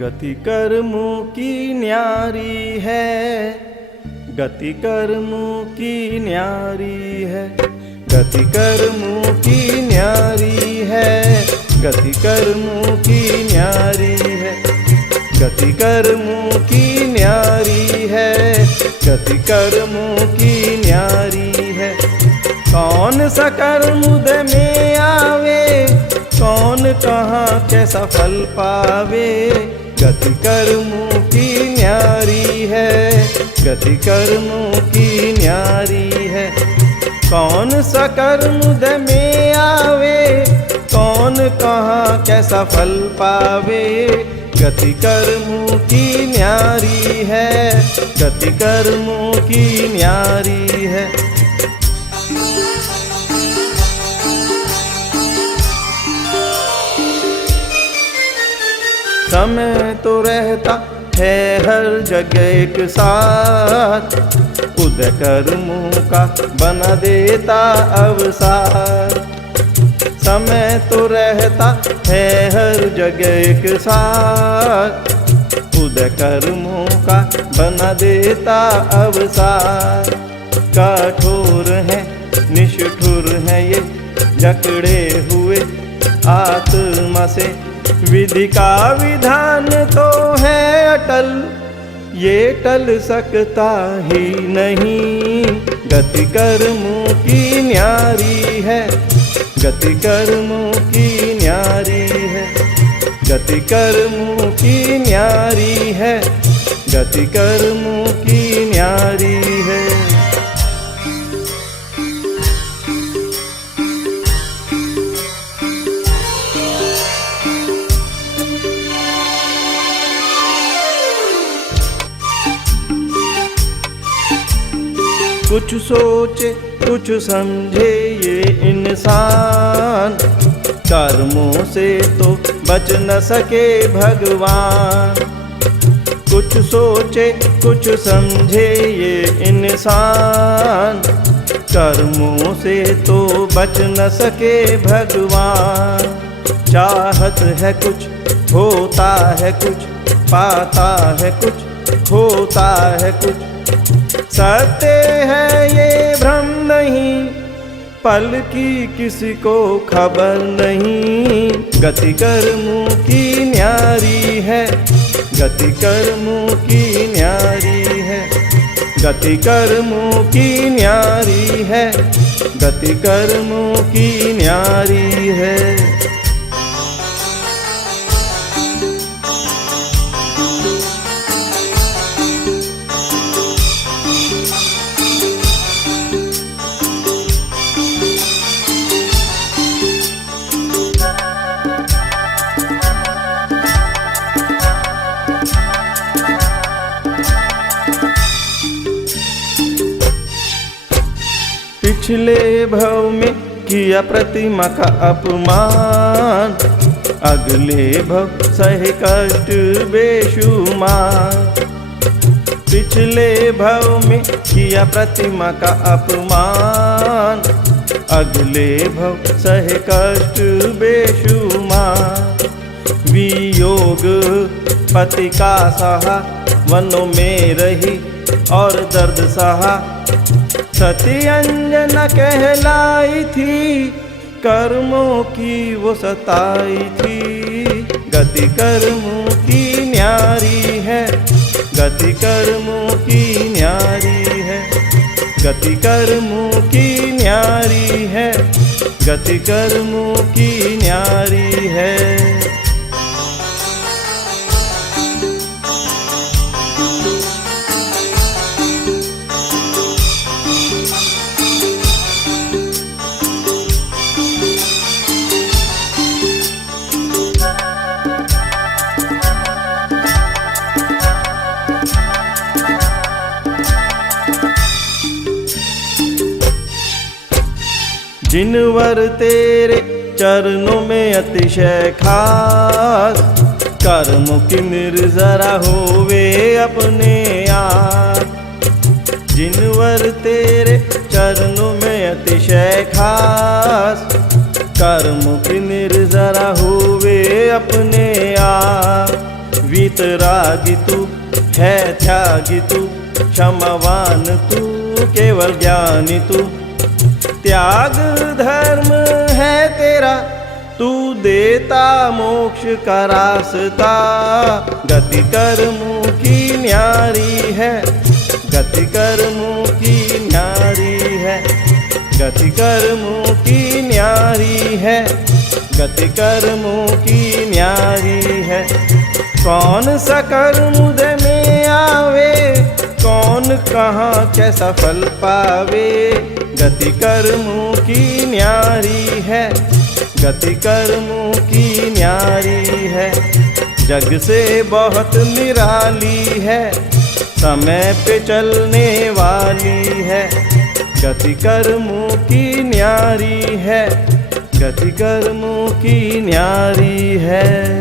गति कर्मों की न्यारी है, गति कर्मों की न्यारी है, गति कर्मों की न्यारी है, गति कर्मों की न्यारी है, गति कर्मों की न्यारी है, गति कर्मों की न्यारी है। कौन सा कर्म उदय में आवे, कौन कहाँ कैसा फल पावे, गति कर्मों की न्यारी है, गति कर्मों की न्यारी है। कौन सा कर्म उदय में आवे, कौन कहाँ कैसा फल पावे, गति कर्मों की न्यारी है, गति कर्मों की न्यारी है। समय तो रहता है हर जगह एक साथ, उदय कर्मों का बना देता अवसार। समय तो रहता है हर जगह एक साथ, उदय कर्मों का बना देता अवसार। कठोर है निष्ठुर है ये जकड़े हुए आत्मा से, विधि का विधान तो है अटल, ये टल सकता ही नहीं। गति कर्मों की न्यारी है, गति कर्मों की न्यारी है, गति कर्मों की न्यारी है, गति कर्मों की न्यारी है। कुछ सोचे कुछ समझे ये इंसान, कर्मों से तो बच न सके भगवान। कुछ सोचे कुछ समझे ये इंसान, कर्मों से तो बच न सके भगवान। चाहत है कुछ होता है कुछ, पाता है कुछ होता है कुछ। सत्य है ये भ्रम नहीं, पल की किसी को खबर नहीं। गति कर्मों की न्यारी है, गति कर्मों की न्यारी है, गति कर्मों की न्यारी है, गति कर्मों की न्यारी है। पिछले भव में किया प्रतिमा का अपमान, अगले भव सहे कष्ट बेशुमार। पिछले भव में किया प्रतिमा का अपमान, अगले भव सहे कष्ट बेशुमार। वियोग पति का सहा, वनों में रही और दर्द सहा। सती अंजना कहलाई थी, कर्मों की वो सताई थी। गति कर्मों की न्यारी है, गति कर्मों की न्यारी है, गति कर्मों की न्यारी है, गति कर्मों की न्यारी है। जिनवर तेरे चरणों में अतिशय खास, कर्मों की निर्जरा होवे अपने आप। जिनवर तेरे चरणों में अतिशय खास, कर्मों की निर्जरा होवे अपने आप। वीतरागी तू है त्यागी तू, क्षमावान तू केवल ज्ञानी तू। त्याग धर्म है तेरा, तू देता मोक्ष का रास्ता। गति कर्मों की न्यारी है, गति कर्मों की न्यारी है, गति कर्मों की न्यारी है, गति कर्मों की न्यारी है। कौन सा कर्म उदय में आवे, कौन कहाँ कैसा फल पावे। गति कर्मों की न्यारी है, गति कर्मों की न्यारी है। जग से बहुत निराली है, समय पे चलने वाली है। गति कर्मों की न्यारी है, गति कर्मों की न्यारी है।